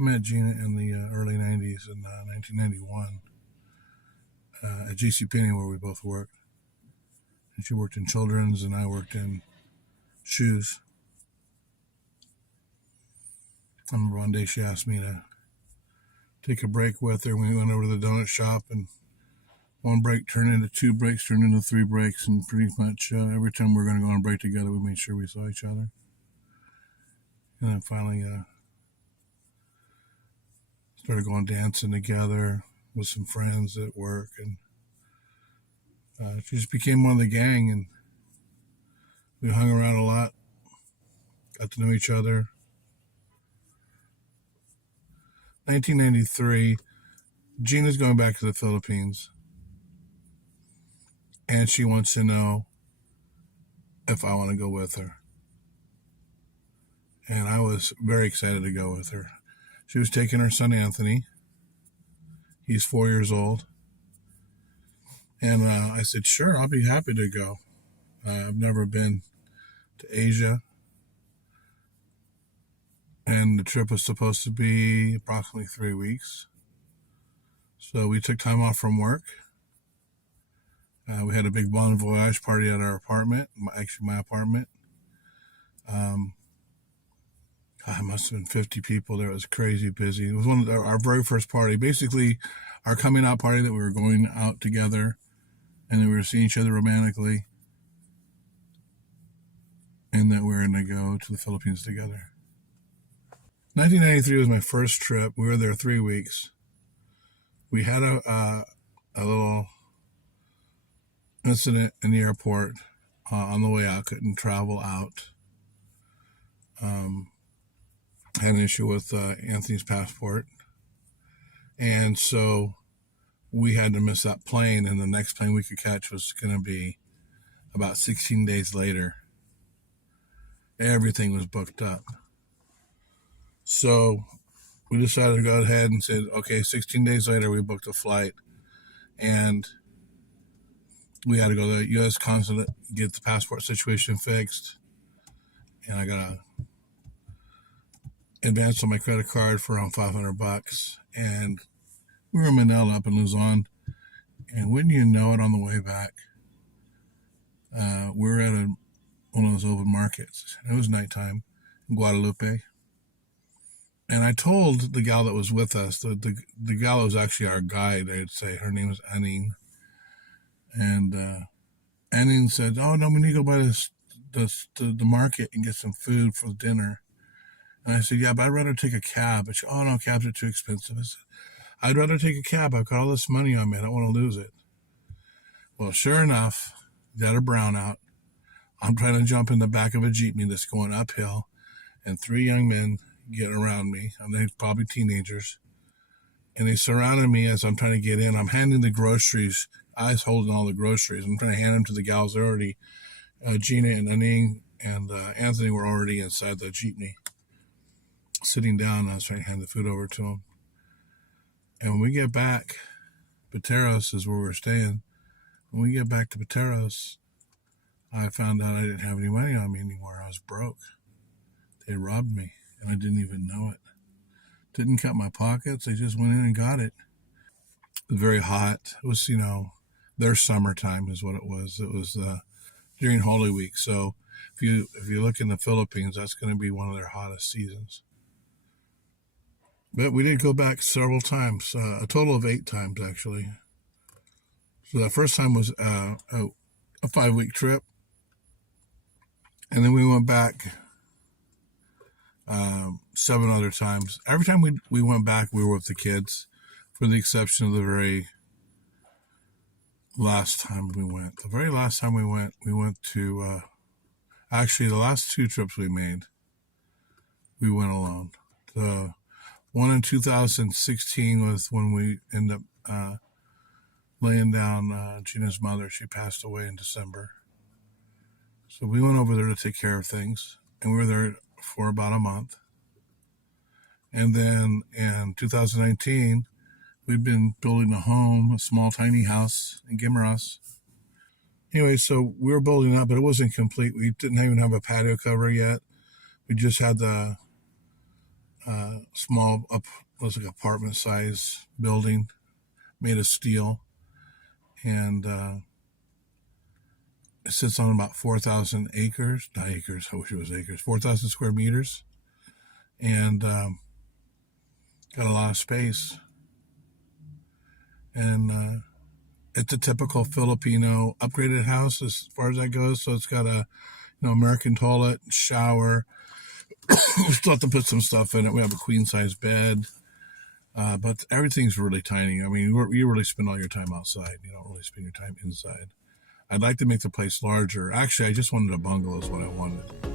I met Gina in the early 90s in 1991 at JCPenney where we both worked. And she worked in children's and I worked in shoes. I remember one day she asked me to take a break with her. We went over to the donut shop and one break turned into two breaks, turned into three breaks, and pretty much every time we were going to go on a break together, we made sure we saw each other. And then finally started going dancing together with some friends at work, and she just became one of the gang, and we hung around a lot, got to know each other. 1993, Gina's going back to the Philippines, and she wants to know if I want to go with her. And I was very excited to go with her. She was taking her son Anthony. He's 4 years old. And I said, sure, I'll be happy to go. I've never been to Asia. And the trip was supposed to be approximately 3 weeks. So we took time off from work. We had a big bon voyage party at our apartment, my apartment. It must have been 50 people there. It was crazy busy. It was one of our very first party, basically our coming out party that we were going out together and then we were seeing each other romantically and that we were going to go to the Philippines together. 1993 was my first trip. We were there 3 weeks. We had a little incident in the airport on the way out. Couldn't travel out. Had an issue with Anthony's passport. And so we had to miss that plane, and the next plane we could catch was going to be about 16 days later. Everything was booked up. So we decided to go ahead and said, okay, 16 days later, we booked a flight, and we had to go to the U.S. consulate, get the passport situation fixed, and I got a advanced on my credit card for around $500, and we were in Manila up in Luzon, and wouldn't you know it, on the way back, we were at one of those open markets. It was nighttime in Guadalupe, and I told the gal that was with us, the gal that was actually our guide, I'd say, her name was Anine, and Anine said, oh no, we need to go by the market and get some food for dinner. And I said, yeah, but I'd rather take a cab. And she said, oh, no, cabs are too expensive. I said, I'd rather take a cab. I've got all this money on me. I don't want to lose it. Well, sure enough, got a brownout. I'm trying to jump in the back of a jeepney that's going uphill, and 3 young men get around me, and they're probably teenagers, and they surrounded me as I'm trying to get in. I'm handing the groceries. I was holding all the groceries. I'm trying to hand them to the gals. They're already, Gina and Aning and Anthony were already inside the jeepney, sitting down. I was trying to hand the food over to them. And when we get back, Pateros is where we're staying. When we get back to Pateros, I found out I didn't have any money on me anymore. I was broke. They robbed me, and I didn't even know it. Didn't cut my pockets. They just went in and got it. It was very hot. It was, their summertime is what it was. It was during Holy Week. So if you look in the Philippines, that's going to be one of their hottest seasons. But we did go back several times, a total of 8 times, actually. So that first time was a 5-week trip. And then we went back 7 other times. Every time we went back, we were with the kids, for the exception of the very last time we went. The very last time we went to, actually the last 2 trips we made, we went alone. The one in 2016 was when we ended up laying down Gina's mother. She passed away in December. So we went over there to take care of things, and we were there for about a month. And then in 2019, we've been building a home, a small tiny house in Guimaras. Anyway, so we were building up, but it wasn't complete. We didn't even have a patio cover yet. We just had the small up was like apartment size building made of steel, and it sits on about 4,000 acres. Not acres. I wish it was acres. 4,000 square meters, and got a lot of space. And it's a typical Filipino upgraded house as far as that goes. So it's got a American toilet, shower. We still have to put some stuff in it. We have a queen size bed, but everything's really tiny. I mean, you really spend all your time outside. You don't really spend your time inside. I'd like to make the place larger. Actually, I just wanted a bungalow is what I wanted.